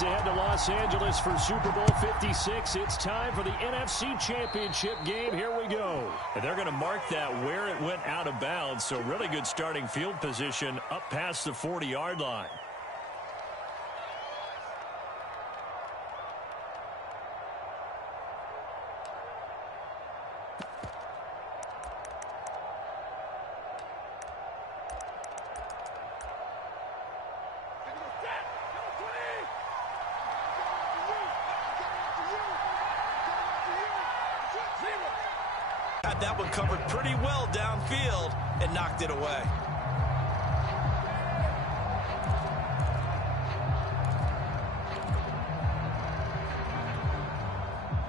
to head to Los Angeles for Super Bowl 56. It's time for the NFC Championship game. Here we go. And they're going to mark that where it went out of bounds, so really good starting field position up past the 40-yard line. Had that one covered pretty well downfield and knocked it away.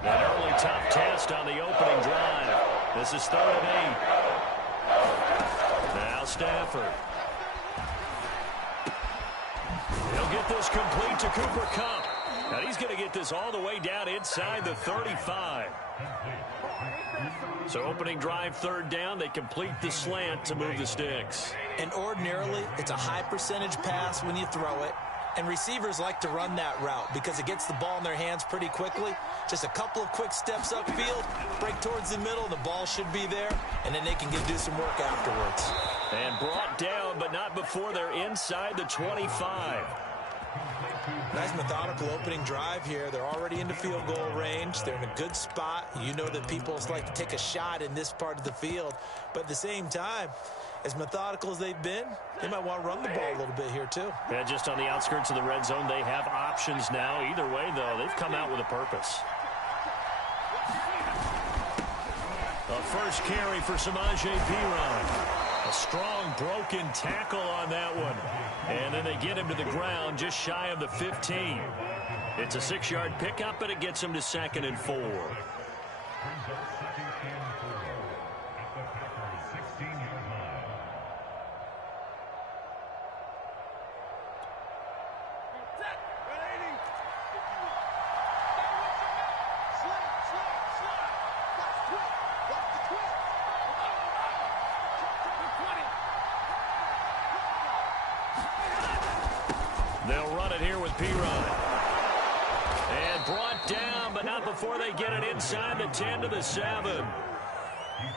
An early tough test on the opening drive. This is 3rd and 8. Now Stafford. He'll get this complete to Cooper Kupp. Now he's going to get this all the way down inside the 35. So opening drive, 3rd down, they complete the slant to move the sticks. And ordinarily, it's a high percentage pass when you throw it. And receivers like to run that route because it gets the ball in their hands pretty quickly. Just a couple of quick steps upfield, break towards the middle, the ball should be there, and then they can do some work afterwards. And brought down, but not before they're inside the 25. Nice methodical opening drive here. They're already into field goal range. They're in a good spot. You know that people like to take a shot in this part of the field. But at the same time, as methodical as they've been, they might want to run the ball a little bit here too. Yeah, just on the outskirts of the red zone, they have options now. Either way, though, they've come out with a purpose. The first carry for Samaje Perine. A strong broken tackle on that one. And then they get him to the ground just shy of the 15. It's a 6-yard pickup, and it gets him to 2nd and 4. They'll run it here with Perine. And brought down, but not before they get it inside the 10 to the 7.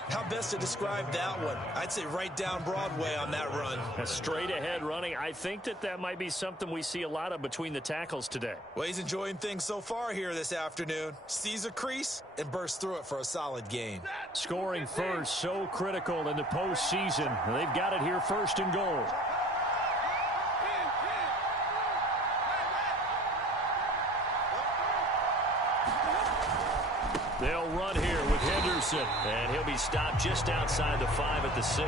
How best to describe that one? I'd say right down Broadway on that run. A straight ahead running. I think that might be something we see a lot of between the tackles today. Well, he's enjoying things so far here this afternoon. Sees a crease and bursts through it for a solid gain. Scoring first, so critical in the postseason. They've got it here, 1st and goal. They'll run here with Henderson. And he'll be stopped just outside the 5 at the 6.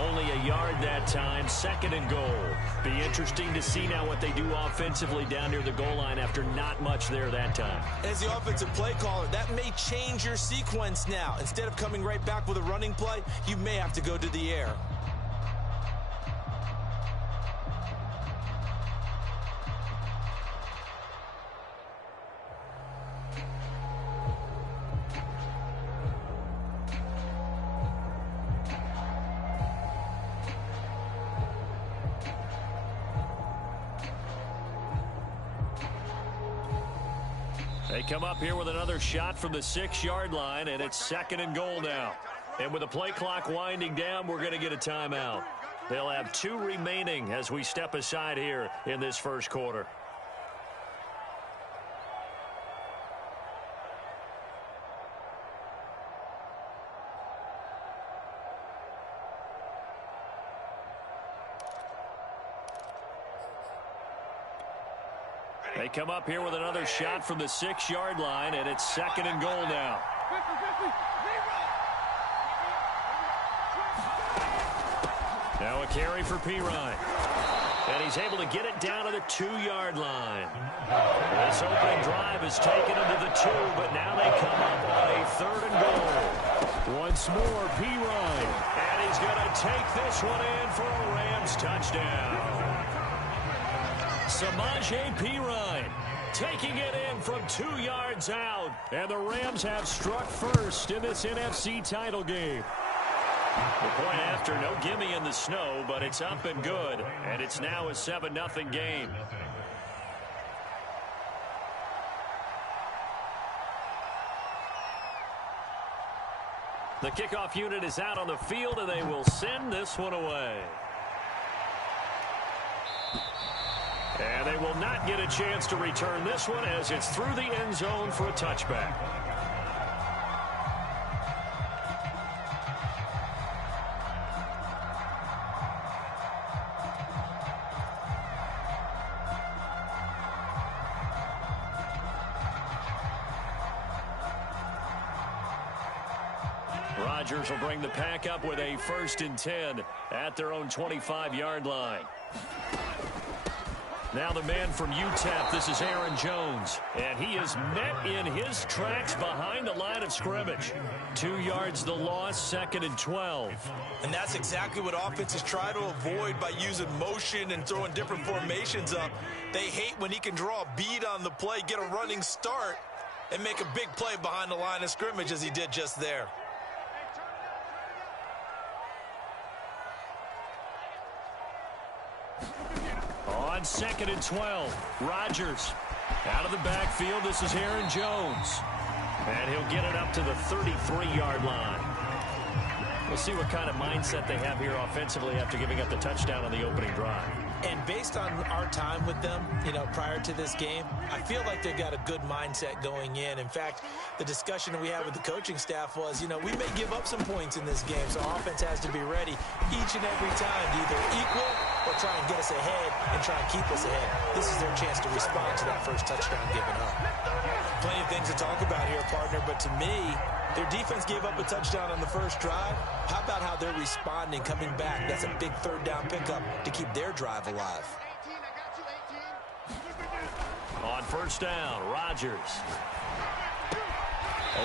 Only a yard that time, 2nd and goal. Be interesting to see now what they do offensively down near the goal line after not much there that time. As the offensive play caller, that may change your sequence now. Instead of coming right back with a running play, you may have to go to the air. They come up here with another shot from the 6-yard line, and it's 2nd and goal now. And with the play clock winding down, we're going to get a timeout. They'll have 2 remaining as we step aside here in this first quarter. They come up here with another shot from the 6-yard line, and it's 2nd and goal now. Now a carry for Perine. And he's able to get it down to the 2-yard line. This opening drive has taken him to the 2, but now they come up on a 3rd and goal. Once more, Perine. And he's going to take this one in for a Rams touchdown. Samaje Perine taking it in from 2 yards out. And the Rams have struck first in this NFC title game. The point after, no gimme in the snow, but it's up and good. And it's now a 7-0 game. The kickoff unit is out on the field, and they will send this one away. And they will not get a chance to return this one as it's through the end zone for a touchback. Rodgers will bring the pack up with a 1st and 10 at their own 25-yard line. Now the man from UTEP, this is Aaron Jones. And he is met in his tracks behind the line of scrimmage. 2 yards the loss, 2nd and 12. And that's exactly what offenses try to avoid by using motion and throwing different formations up. They hate when he can draw a bead on the play, get a running start, and make a big play behind the line of scrimmage as he did just there. On 2nd and 12, Rodgers out of the backfield. This is Aaron Jones. And he'll get it up to the 33-yard line. We'll see what kind of mindset they have here offensively after giving up the touchdown on the opening drive. And based on our time with them, prior to this game, I feel like they've got a good mindset going in. In fact, the discussion that we had with the coaching staff was, we may give up some points in this game, so offense has to be ready each and every time to either equal or try and get us ahead and try and keep us ahead. This is their chance to respond to that first touchdown given up. Plenty of things to talk about here, partner, but to me, their defense gave up a touchdown on the first drive. How about how they're responding, coming back? That's a big 3rd down pickup to keep their drive alive. On 1st down, Rodgers.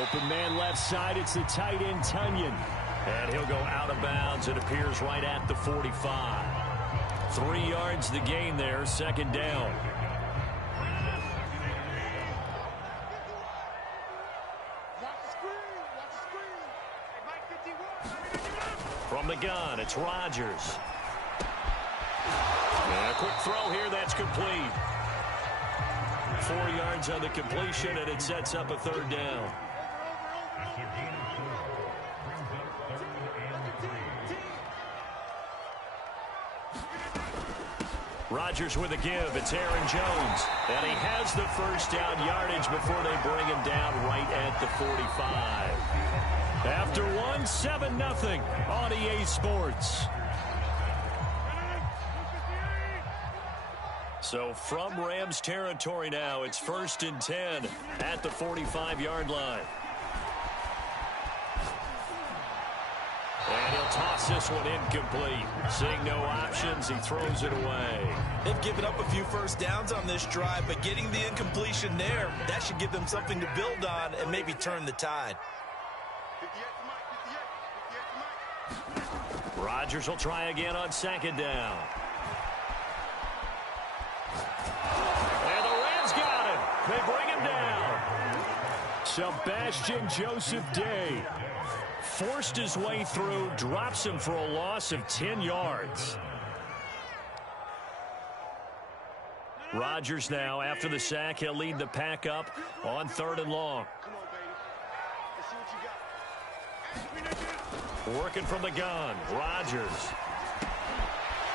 Open man left side. It's the tight end, Tunyon. And he'll go out of bounds. It appears right at the 45. 3 yards the gain there, 2nd down. From the gun, it's Rodgers. And a quick throw here, that's complete. 4 yards on the completion, and it sets up a 3rd down. Rodgers with a give. It's Aaron Jones. And he has the 1st down yardage before they bring him down right at the 45. After 7-0 on EA Sports. So from Rams territory now, it's 1st and 10 at the 45-yard line. And he'll toss this one incomplete. Seeing no options, he throws it away. They've given up a few 1st downs on this drive, but getting the incompletion there, that should give them something to build on and maybe turn the tide. Rodgers will try again on 2nd down. And the Rams got him. They bring him down. Sebastian Joseph Day forced his way through, drops him for a loss of 10 yards. Rodgers now, after the sack, he'll lead the pack up on 3rd and long. Working from the gun, Rodgers.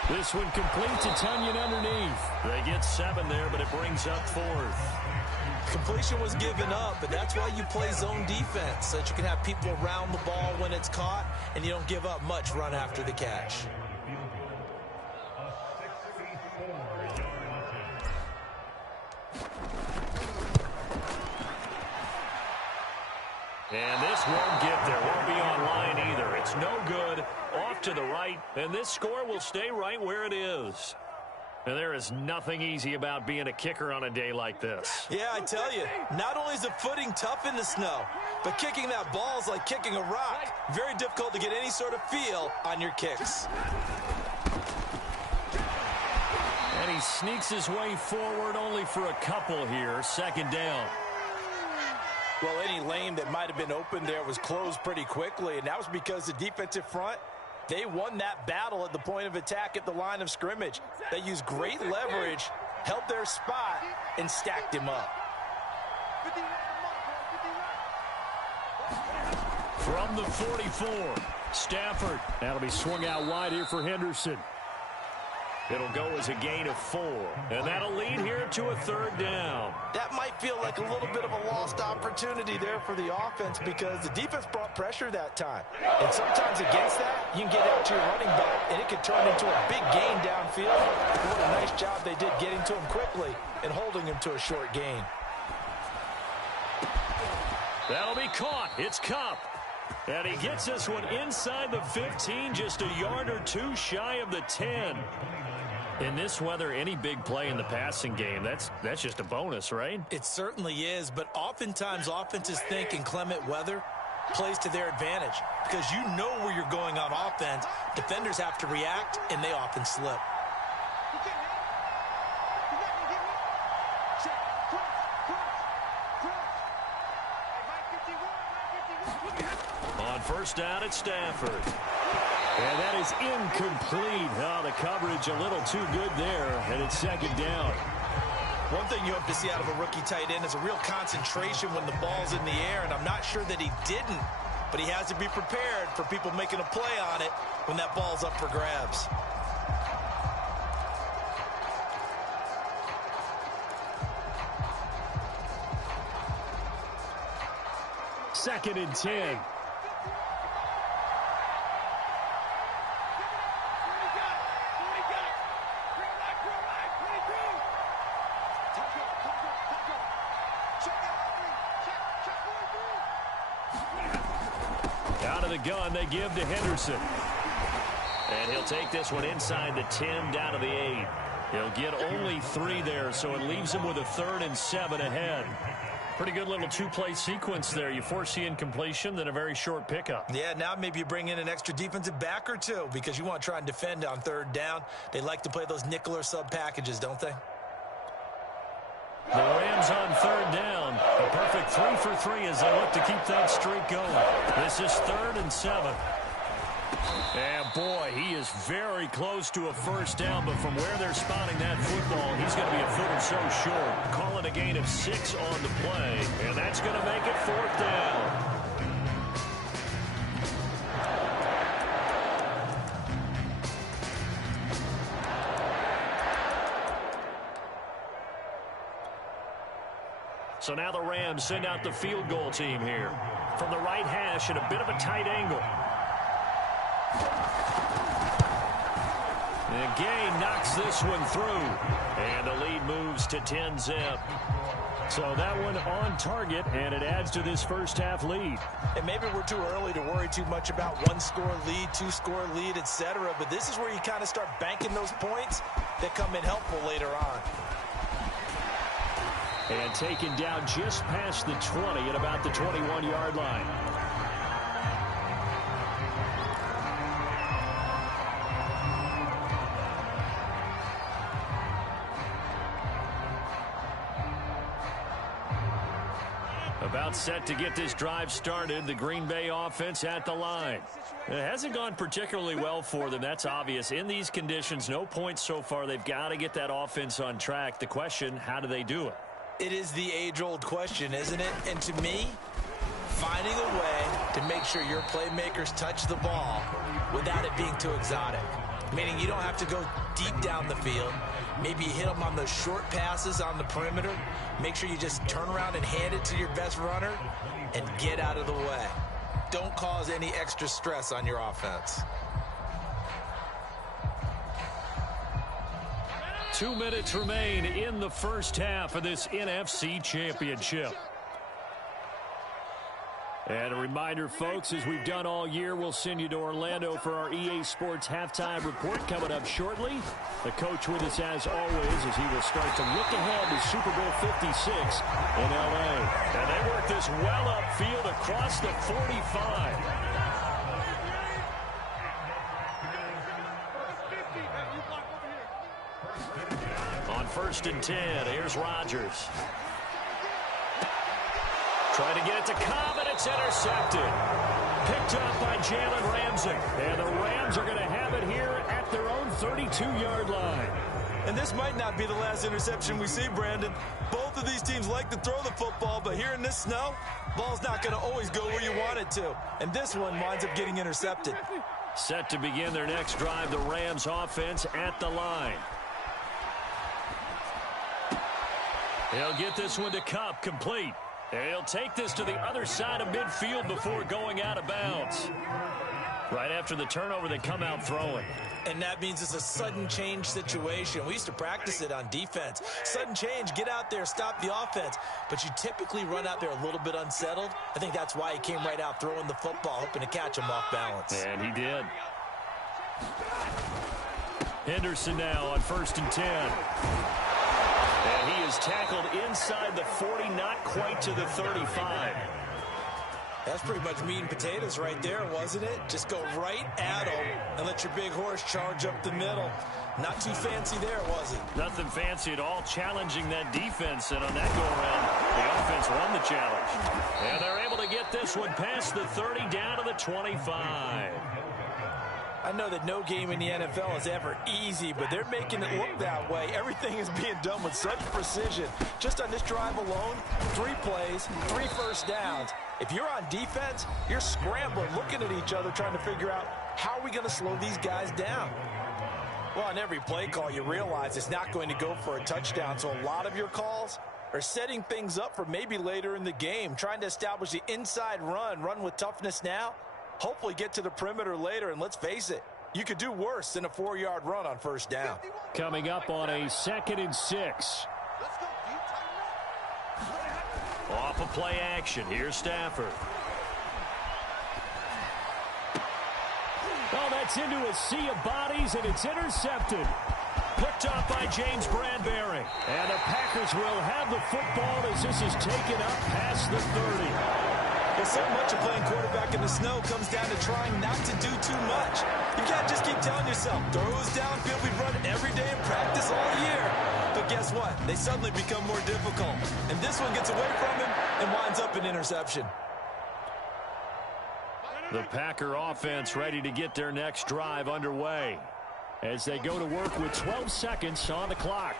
This one complete to Tunyon underneath. They get 7 there, but it brings up 4th. Completion was given up, but that's why you play zone defense, so that you can have people around the ball when it's caught, and you don't give up much run after the catch. And this won't get there. Won't be online either. It's no good. Off to the right. And this score will stay right where it is. And there is nothing easy about being a kicker on a day like this. Yeah, I tell you, not only is the footing tough in the snow, but kicking that ball is like kicking a rock. Very difficult to get any sort of feel on your kicks. And he sneaks his way forward only for a couple here. 2nd down. Well, any lane that might have been open there was closed pretty quickly, and that was because the defensive front, they won that battle at the point of attack at the line of scrimmage. They used great leverage, held their spot, and stacked him up. From the 44, Stafford. That'll be swung out wide here for Henderson. It'll go as a gain of 4, and that'll lead here to a 3rd down. That might feel like a little bit of a lost opportunity there for the offense because the defense brought pressure that time. And sometimes against that, you can get out to your running back, and it can turn into a big gain downfield. What a nice job they did getting to him quickly and holding him to a short gain. That'll be caught. It's Kupp. And he gets this one inside the 15, just a yard or 2 shy of the 10. In this weather, any big play in the passing game, that's just a bonus, right? It certainly is, but oftentimes offenses think inclement weather plays to their advantage because you know where you're going on offense. Defenders have to react, and they often slip. On 1st down, it's Stafford. And that is incomplete. Oh, the coverage a little too good there, and it's 2nd down. One thing you hope to see out of a rookie tight end is a real concentration when the ball's in the air, and I'm not sure that he didn't, but he has to be prepared for people making a play on it when that ball's up for grabs. Second and 10. Out of the gun, they give to Henderson. And he'll take this one inside the 10, down to the 8. He'll get only 3 there, so it leaves him with a 3rd and 7 ahead. Pretty good little 2-play sequence there. You force the incompletion, then a very short pickup. Yeah, now maybe you bring in an extra defensive back or 2 because you want to try and defend on 3rd down. They like to play those nickel or sub packages, don't they? The Rams on 3rd down. A perfect 3 for 3 as they look to keep that streak going. This is 3rd and 7. And boy, he is very close to a 1st down, but from where they're spotting that football, he's going to be a foot or so short. Call it a gain of 6 on the play, and that's going to make it 4th down. So now the Rams send out the field goal team here. From the right hash at a bit of a tight angle. And Gay knocks this one through. And the lead moves to 10-zip. So that one on target, and it adds to this first half lead. And maybe we're too early to worry too much about 1-score lead, 2-score lead, etc. But this is where you kind of start banking those points that come in helpful later on. And taken down just past the 20 at about the 21-yard line. About set to get this drive started. The Green Bay offense at the line. It hasn't gone particularly well for them. That's obvious. In these conditions, no points so far. They've got to get that offense on track. The question, how do they do it? It is the age-old question, isn't it? And to me, finding a way to make sure your playmakers touch the ball without it being too exotic. Meaning you don't have to go deep down the field. Maybe you hit them on those short passes on the perimeter. Make sure you just turn around and hand it to your best runner and get out of the way. Don't cause any extra stress on your offense. 2 minutes remain in the first half of this NFC Championship. And a reminder, folks, as we've done all year, we'll send you to Orlando for our EA Sports halftime report coming up shortly. The coach with us as always as he will start to look ahead to Super Bowl 56 in L.A. And they work this well upfield across the 45. On 1st and 10, here's Rodgers. Trying to get it to Cobb, and it's intercepted. Picked up by Jalen Ramsey. And the Rams are going to have it here at their own 32-yard line. And this might not be the last interception we see, Brandon. Both of these teams like to throw the football, but here in this snow, ball's not going to always go where you want it to. And this one winds up getting intercepted. Set to begin their next drive, the Rams offense at the line. He'll get this one to Kupp, complete. And he'll take this to the other side of midfield before going out of bounds. Right after the turnover, they come out throwing. And that means it's a sudden change situation. We used to practice it on defense. Sudden change, get out there, stop the offense. But you typically run out there a little bit unsettled. I think that's why he came right out throwing the football, hoping to catch him off balance. And he did. Henderson now on 1st and 10. And he is tackled inside the 40, not quite to the 35. That's pretty much meat and potatoes right there, wasn't it? Just go right at him and let your big horse charge up the middle. Not too fancy there, was it? Nothing fancy at all, challenging that defense. And on that go-around, the offense won the challenge. And they're able to get this one past the 30 down to the 25. I know that no game in the NFL is ever easy, but they're making it look that way. Everything is being done with such precision. Just on this drive alone, 3 plays, 3 first downs. If you're on defense, you're scrambling, looking at each other, trying to figure out how are we going to slow these guys down. Well, on every play call, you realize it's not going to go for a touchdown, so a lot of your calls are setting things up for maybe later in the game, trying to establish the inside run with toughness now, hopefully get to the perimeter later, and let's face it, you could do worse than a 4-yard run on first down. Coming up on a 2nd and 6. Off of play action, here's Stafford. Oh, that's into a sea of bodies, and it's intercepted. Picked up by James Bradbury. And the Packers will have the football as this is taken up past the 30. Well, so much of playing quarterback in the snow comes down to trying not to do too much. You can't just keep telling yourself, throws downfield we've run every day in practice all year. But guess what? They suddenly become more difficult. And this one gets away from him and winds up an interception. The Packer offense ready to get their next drive underway as they go to work with 12 seconds on the clock.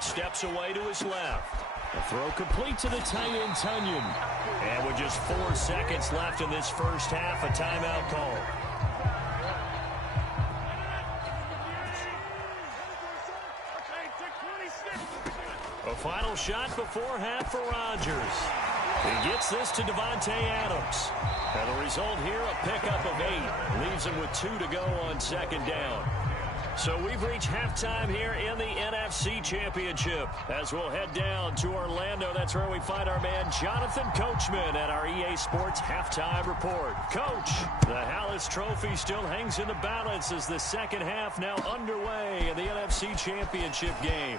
Steps away to his left. A throw complete to the tight end, Tunyon. And with just 4 seconds left in this first half, a timeout call. A final shot before half for Rodgers. He gets this to Davante Adams. And the result here, a pickup of 8. Leaves him with 2 to go on 2nd down. So we've reached halftime here in the NFC Championship. As we'll head down to Orlando, that's where we find our man Jonathan Coachman at our EA Sports Halftime Report. Coach, the Hallis Trophy still hangs in the balance as the second half now underway in the NFC Championship game.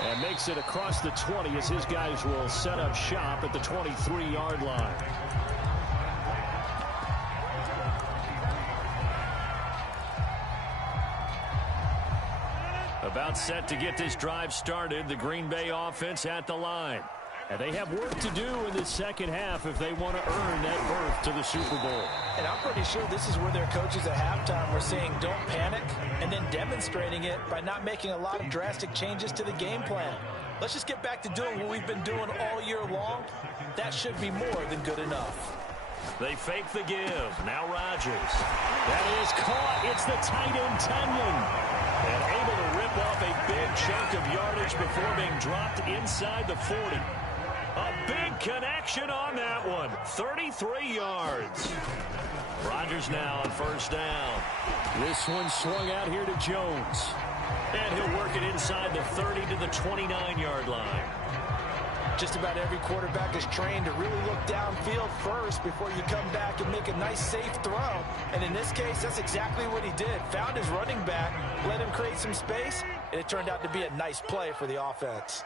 And makes it across the 20 as his guys will set up shop at the 23-yard line. About set to get this drive started, the Green Bay offense at the line. And they have work to do in the second half if they want to earn that berth to the Super Bowl. And I'm pretty sure this is where their coaches at halftime were saying don't panic, and then demonstrating it by not making a lot of drastic changes to the game plan. Let's just get back to doing what we've been doing all year long. That should be more than good enough. They fake the give. Now Rodgers. That is caught. It's the tight end, Tunyon. And able to rip off a big chunk of yardage before being dropped inside the 40. A big connection on that one. 33 yards. Rodgers now on first down. This one swung out here to Jones. And he'll work it inside the 30 to the 29-yard line. Just about every quarterback is trained to really look downfield first before you come back and make a nice, safe throw. And in this case, that's exactly what he did. Found his running back, let him create some space, and it turned out to be a nice play for the offense.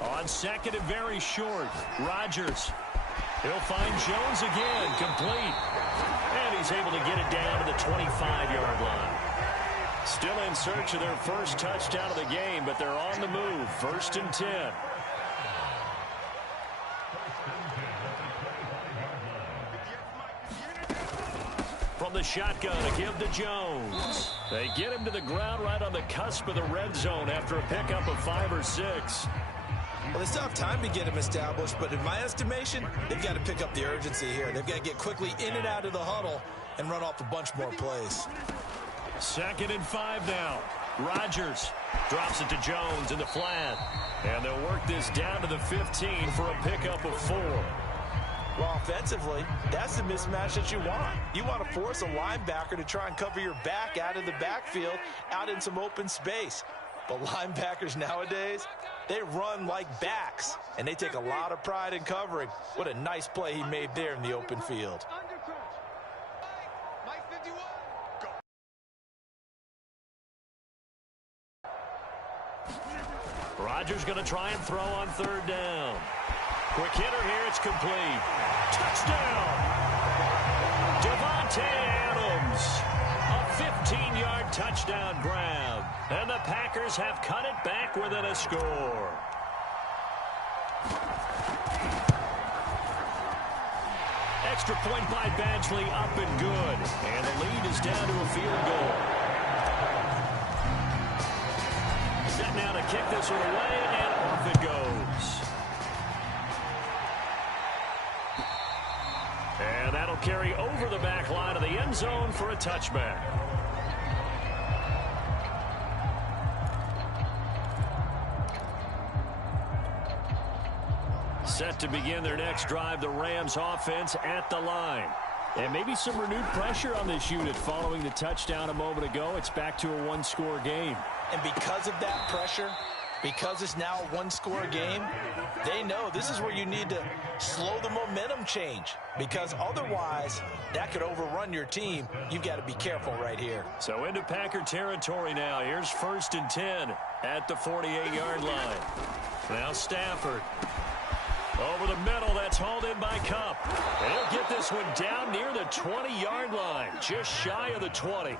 On second and very short, Rodgers. He'll find Jones again, complete. And he's able to get it down to the 25-yard line. Still in search of their first touchdown of the game, but they're on the move. 1st and 10. From the shotgun, a give to Jones. They get him to the ground right on the cusp of the red zone after a pickup of 5 or 6. Well, they still have time to get him established, but in my estimation, they've got to pick up the urgency here. They've got to get quickly in and out of the huddle and run off a bunch more plays. 2nd and 5 now. Rodgers drops it to Jones in the flat. And they'll work this down to the 15 for a pickup of 4. Well, offensively, that's the mismatch that you want. You want to force a linebacker to try and cover your back out of the backfield, out in some open space. But linebackers nowadays, they run like backs, and they take a lot of pride in covering. What a nice play he made there in the open field. Rodgers going to try and throw on 3rd down. Quick hitter here, it's complete. Touchdown! Devontae Adams. A 15-yard touchdown grab. And the Packers have cut it back within a score. Extra point by Badgley, up and good. And the lead is down to a field goal. Set now to kick this one away, and off it goes. And that'll carry over the back line of the end zone for a touchback. Set to begin their next drive, the Rams offense at the line. And maybe some renewed pressure on this unit following the touchdown a moment ago. It's back to a one-score game. And because of that pressure, because it's now a one-score game, they know this is where you need to slow the momentum change, because otherwise that could overrun your team. You've got to be careful right here. So into Packer territory now. Here's 1st and 10 at the 48-yard line. Now Stafford. Over the middle, that's hauled in by Kupp. They'll get this one down near the 20-yard line, just shy of the 20.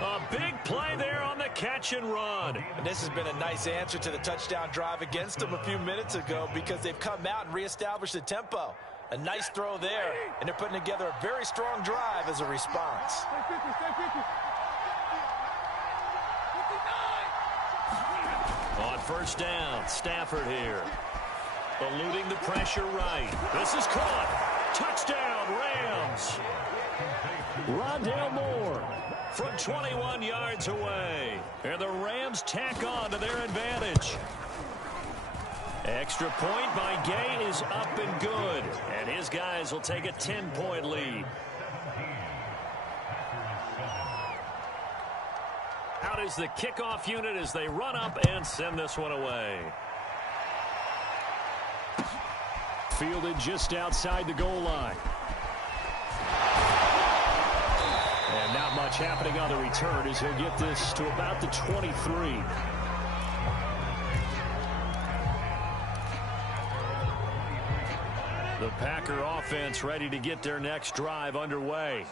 A big play there on the catch and run. And this has been a nice answer to the touchdown drive against them a few minutes ago, because they've come out and reestablished the tempo. A nice throw there, and they're putting together a very strong drive as a response. On 1st down, Stafford here. Eluding the pressure right. This is caught. Touchdown, Rams. Rondale Moore from 21 yards away. And the Rams tack on to their advantage. Extra point by Gay is up and good. And his guys will take a 10-point lead. Out is the kickoff unit as they run up and send this one away. Fielded just outside the goal line. And not much happening on the return as he'll get this to about the 23. The Packer offense ready to get their next drive underway.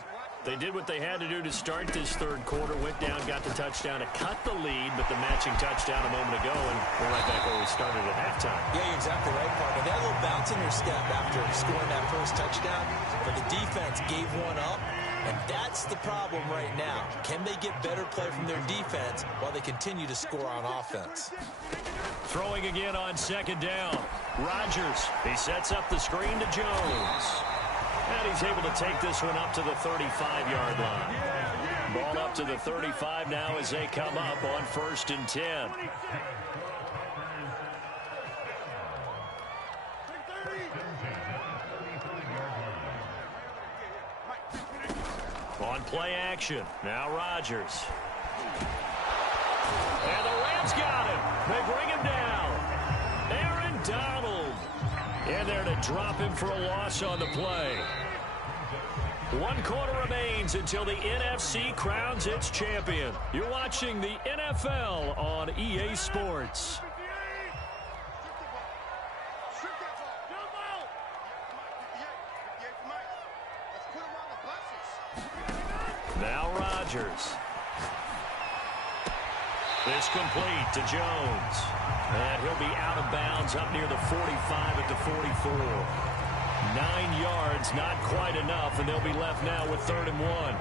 They did what they had to do to start this 3rd quarter, went down, got the touchdown to cut the lead, but the matching touchdown a moment ago, and we're right back where we started at halftime. Yeah, you're exactly right, partner. They had a little bounce in their step after scoring that first touchdown, but the defense gave one up, and that's the problem right now. Can they get better play from their defense while they continue to score on offense? Throwing again on 2nd down. Rodgers, he sets up the screen to Jones. And he's able to take this one up to the 35-yard line. Ball up to the 35 now as they come up on 1st and 10. On play action, now Rodgers. And the Rams got him. They bring him down. Aaron Donald in there to drop him for a loss on the play. 1 quarter remains until the NFC crowns its champion. You're watching the NFL on EA Sports. Now Rodgers. This complete to Jones. And he'll be out of bounds up near the 45 at the 44. 9 yards, not quite enough, and they'll be left now with 3rd and 1.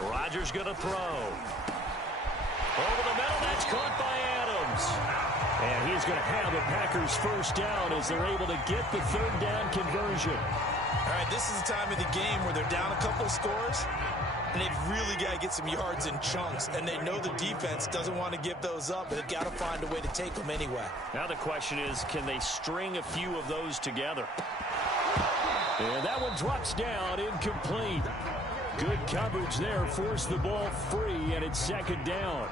Rodgers going to throw. Over the middle, that's caught by Adams. And he's going to have the Packers first down as they're able to get the 3rd down conversion. All right, this is the time of the game where they're down a couple of scores, and they've really got to get some yards in chunks, and they know the defense doesn't want to give those up, but they've got to find a way to take them anyway. Now the question is, can they string a few of those together? And that one drops down, incomplete. Good coverage there, forced the ball free, and it's 2nd down.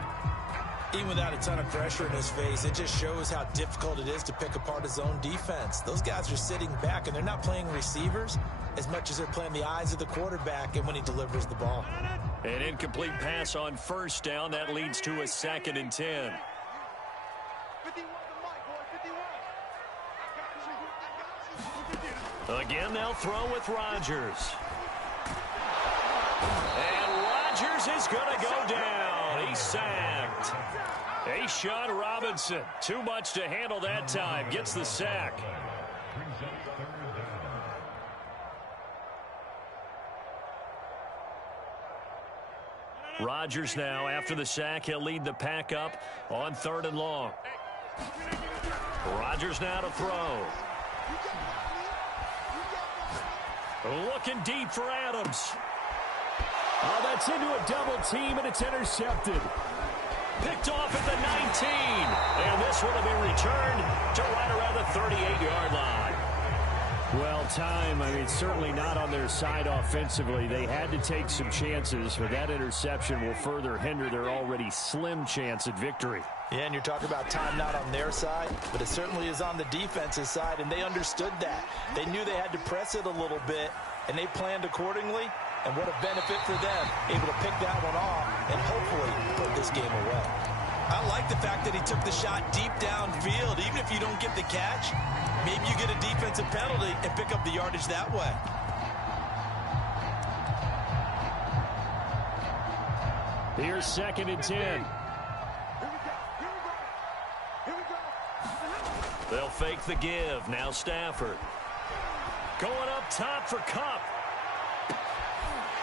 Even without a ton of pressure in his face, it just shows how difficult it is to pick apart his own defense. Those guys are sitting back, and they're not playing receivers as much as they're playing the eyes of the quarterback and when he delivers the ball. An incomplete pass on 1st down. That leads to a 2nd and 10. Again, they'll throw with Rodgers. And Rodgers is going to go down. He's sacked. A'Shawn Robinson, too much to handle that time, gets the sack. Rodgers now, after the sack, he'll lead the pack up on 3rd and long. Rodgers now to throw. Looking deep for Adams. Oh, that's into a double team, and it's intercepted. Picked off at the 19. And this one will be returned to right around the 38-yard line. Well, time, certainly not on their side offensively. They had to take some chances, but that interception will further hinder their already slim chance at victory. Yeah, and you're talking about time not on their side, but it certainly is on the defense's side, and they understood that. They knew they had to press it a little bit, and they planned accordingly, and what a benefit for them, able to pick that one off and hopefully put this game away. I like the fact that he took the shot deep downfield. Even if you don't get the catch, maybe you get a defensive penalty and pick up the yardage that way. Here's 2nd and 10. They'll fake the give. Now Stafford. Going up top for Kupp.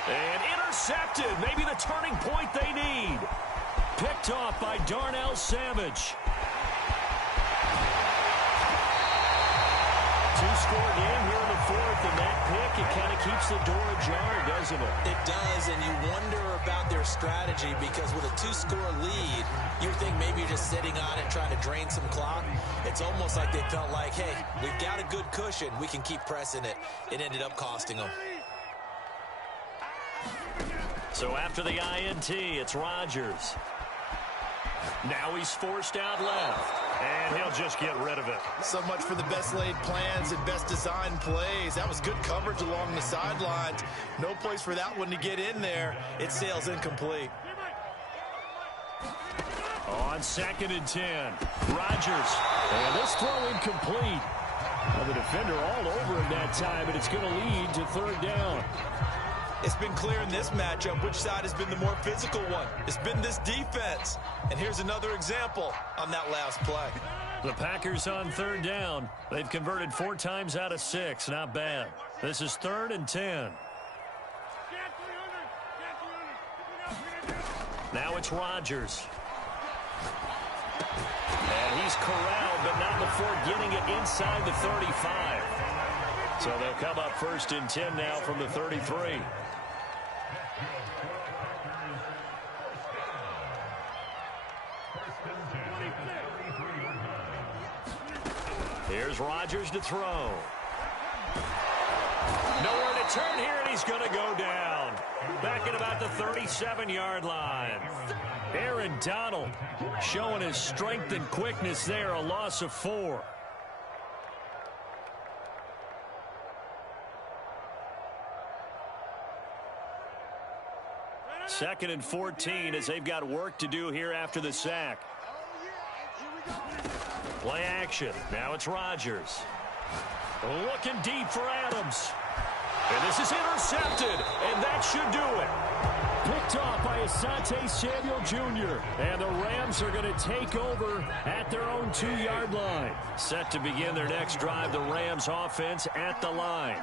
And intercepted. Maybe the turning point they need. Picked off by Darnell Savage. Two-score game here in the 4th, and that pick, it kind of keeps the door ajar, doesn't it? It does, and you wonder about their strategy because with a 2-score lead, you would think maybe you're just sitting on it trying to drain some clock. It's almost like they felt like, hey, we've got a good cushion. We can keep pressing it. It ended up costing them. So after the INT, it's Rodgers. Now he's forced out left, and he'll just get rid of it. So much for the best laid plans and best designed plays. That was good coverage along the sidelines. No place for that one to get in there. It sails incomplete. On 2nd and 10, Rodgers. And this throw incomplete. Now the defender all over him that time, and it's going to lead to 3rd down. It's been clear in this matchup which side has been the more physical one. It's been this defense. And here's another example on that last play. The Packers on 3rd down. They've converted 4 times out of 6. Not bad. This is 3rd and 10. Now it's Rodgers. And he's corralled, but not before getting it inside the 35. So they'll come up 1st and 10 now from the 33. Here's Rodgers to throw. Nowhere to turn here, and he's going to go down. Back at about the 37-yard line. Aaron Donald showing his strength and quickness there, a loss of 4. 2nd and 14 as they've got work to do here after the sack. Play action. Now it's Rodgers. Looking deep for Adams. And this is intercepted, and that should do it. Picked off by Asante Samuel Jr. And the Rams are going to take over at their own 2-yard line. Set to begin their next drive, the Rams offense at the line.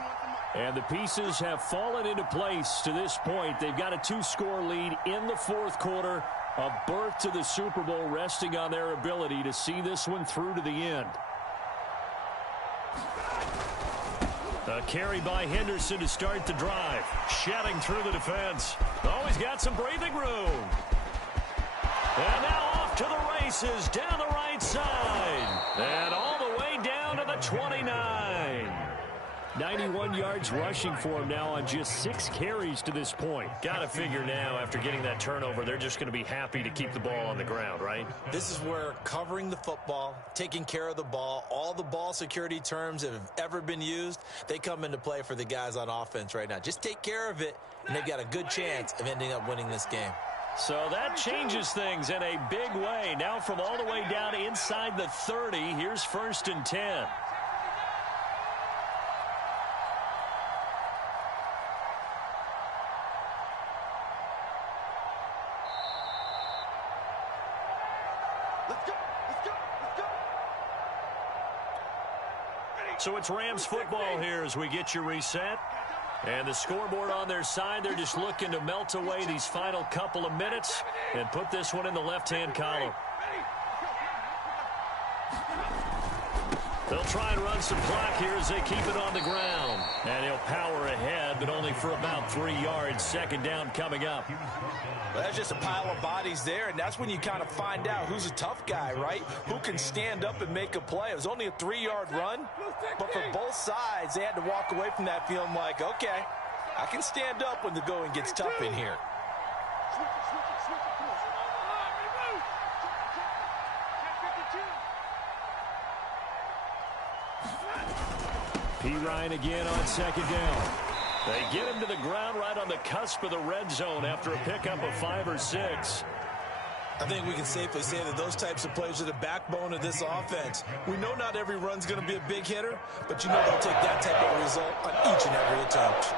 And the pieces have fallen into place to this point. They've got a 2-score lead in the 4th quarter. A berth to the Super Bowl resting on their ability to see this one through to the end. A carry by Henderson to start the drive. Shedding through the defense. Oh, he's got some breathing room. And now off to the races down the right side. And all the way down to the 29. 91 yards rushing for him now on just 6 carries to this point. Got to figure now after getting that turnover, they're just going to be happy to keep the ball on the ground, right? This is where covering the football, taking care of the ball, all the ball security terms that have ever been used, they come into play for the guys on offense right now. Just take care of it, and they've got a good chance of ending up winning this game. So that changes things in a big way. Now from all the way down inside the 30, here's 1st and 10. So it's Rams football here as we get you reset. And the scoreboard on their side, they're just looking to melt away these final couple of minutes and put this one in the left-hand column. They'll try and run some clock here as they keep it on the ground. And he'll power ahead, but only for about 3 yards. 2nd down coming up. Well, that's just a pile of bodies there, and that's when you kind of find out who's a tough guy, right? Who can stand up and make a play. It was only a 3-yard run, but for both sides, they had to walk away from that feeling like, okay, I can stand up when the going gets tough in here. Pirine again on 2nd down. They get him to the ground right on the cusp of the red zone after a pickup of 5 or 6. I think we can safely say that those types of plays are the backbone of this offense. We know not every run's going to be a big hitter, but you know they'll take that type of result on each and every attempt.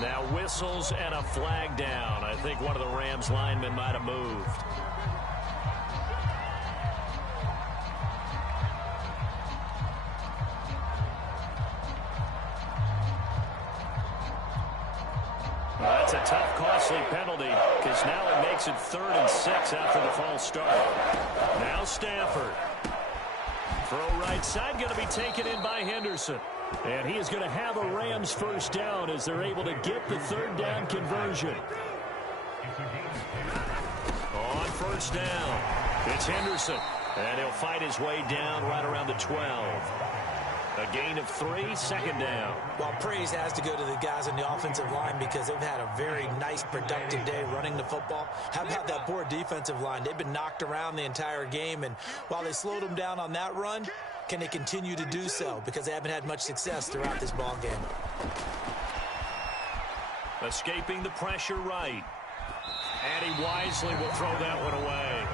Now whistles and a flag down. I think one of the Rams linemen might have moved. Well, that's a tough, costly penalty because now it makes it 3rd and 6 after the false start. Now Stafford. Throw right side going to be taken in by Henderson. And he is going to have a Rams 1st down as they're able to get the 3rd down conversion. On 1st down, it's Henderson. And he'll fight his way down right around the 12. A gain of 3, 2nd down. Well, praise has to go to the guys on the offensive line because they've had a very nice, productive day running the football. How about that poor defensive line? They've been knocked around the entire game, and while they slowed them down on that run, can they continue to do so? Because they haven't had much success throughout this ball game. Escaping the pressure right. And he wisely will throw that one away.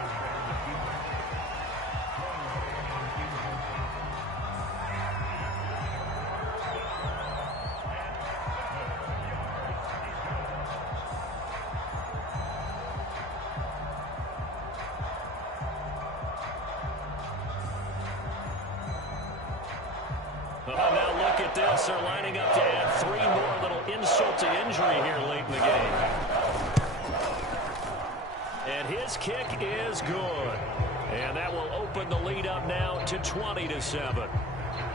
Now look at this. They're lining up to add 3 more. Little insult to injury here late in the game. And his kick is good. And that will open the lead up now to 20-7.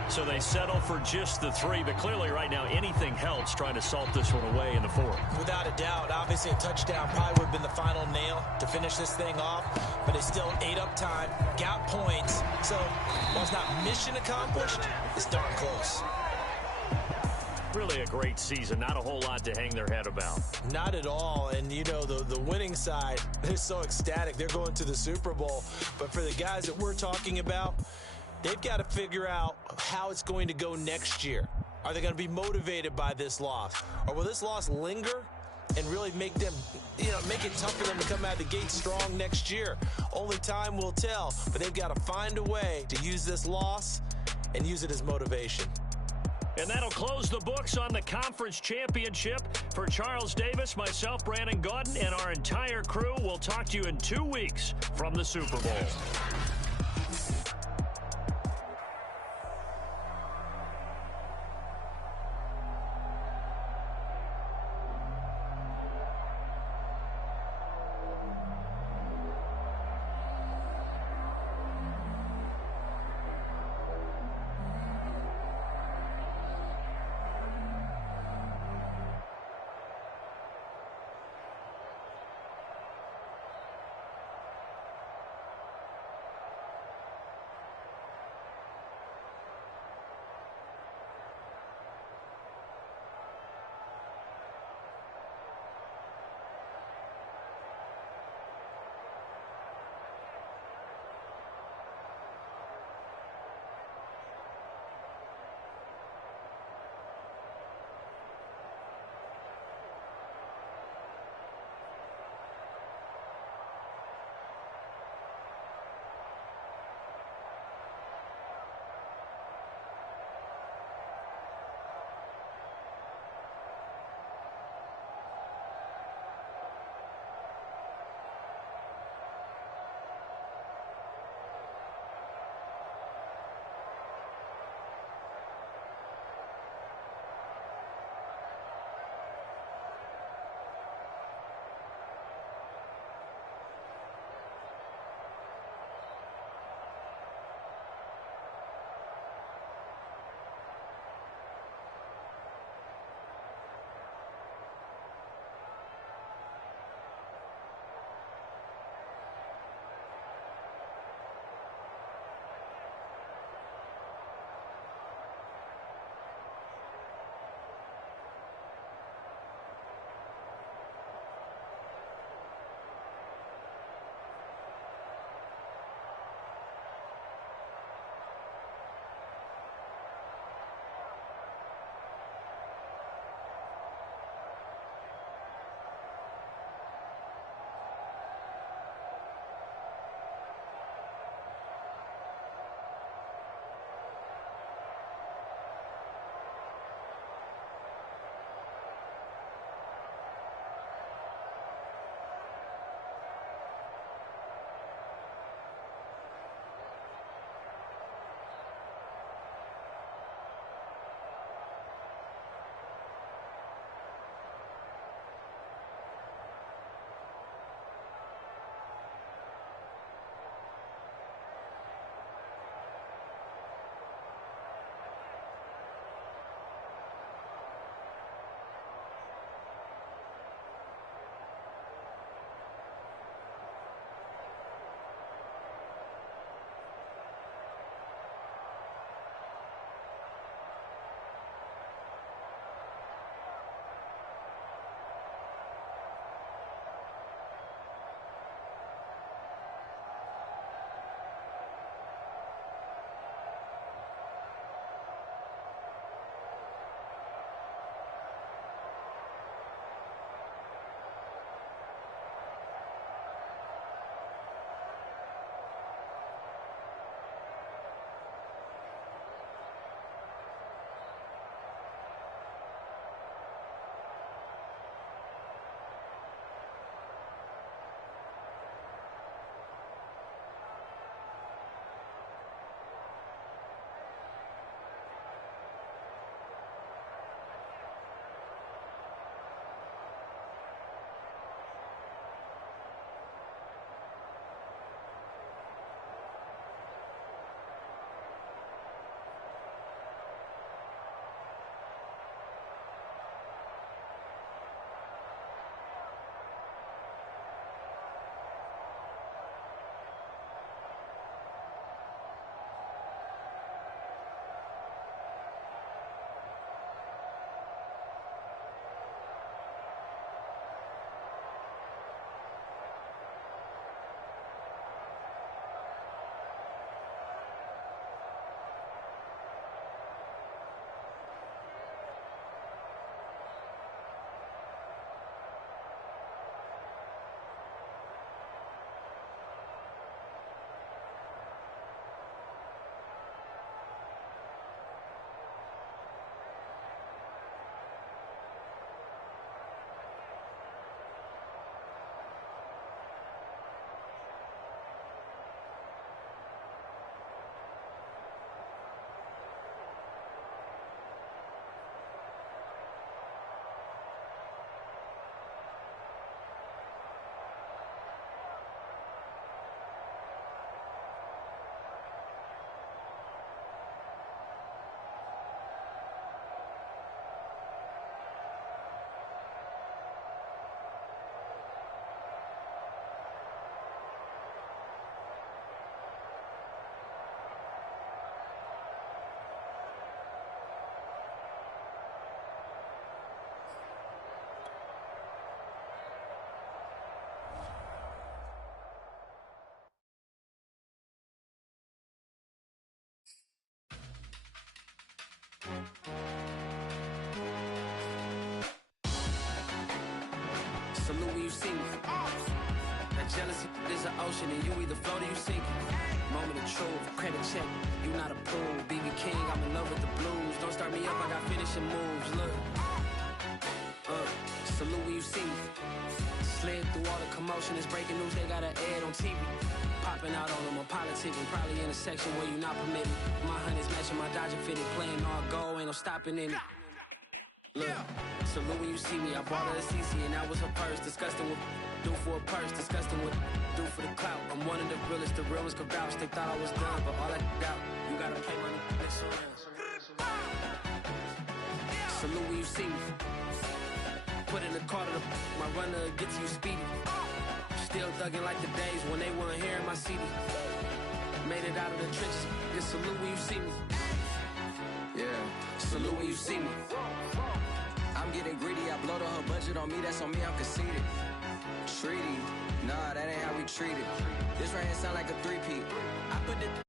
So they settle for just the 3, but clearly right now anything helps trying to salt this one away in the 4th. Without a doubt, obviously a touchdown probably would have been the final nail to finish this thing off, but it's still ate up time, got points, so while it's not mission accomplished, it's darn close. Really a great season. Not a whole lot to hang their head about. Not at all. And, you know, the winning side, they're so ecstatic. They're going to the Super Bowl. But for the guys that we're talking about, they've got to figure out how it's going to go next year. Are they going to be motivated by this loss? Or will this loss linger and really make them, make it tough for them to come out of the gate strong next year? Only time will tell. But they've got to find a way to use this loss and use it as motivation. And that'll close the books on the conference championship. For Charles Davis, myself, Brandon Gaudin, and our entire crew, we'll talk to you in 2 weeks from the Super Bowl. when you see me. That jealousy is an ocean, and you either float or you sink. Moment of truth, credit check, you not a pool. BB King, I'm in love with the blues. Don't start me up, I got finishing moves. Look, salute when you see me. Slid through all the commotion, it's breaking news, they got an ad on TV. Popping out on them, I'm politicking, probably in a section where you not permitted. My honey's matching my Dodger fitted, playing all gold, ain't no stopping in it. Look, salute when you see me, I bought her a CC and that was her purse. Disgusting with do for a purse, disgusting with do for the clout. I'm one of the realest, the real ones could vouch. They thought I was done, but all I doubt, you gotta play my next around. Salute when you see me. Put in the car to my runner, get to you speedy. Still thugging like the days when they weren't here in my CD. Made it out of the trenches, just salute when you see me. Yeah, salute when you see me. I'm getting greedy, I blow the whole budget on me, that's on me, I'm conceited. Treaty, nah, that ain't how we treat it. This right here sound like a three-peat. I put the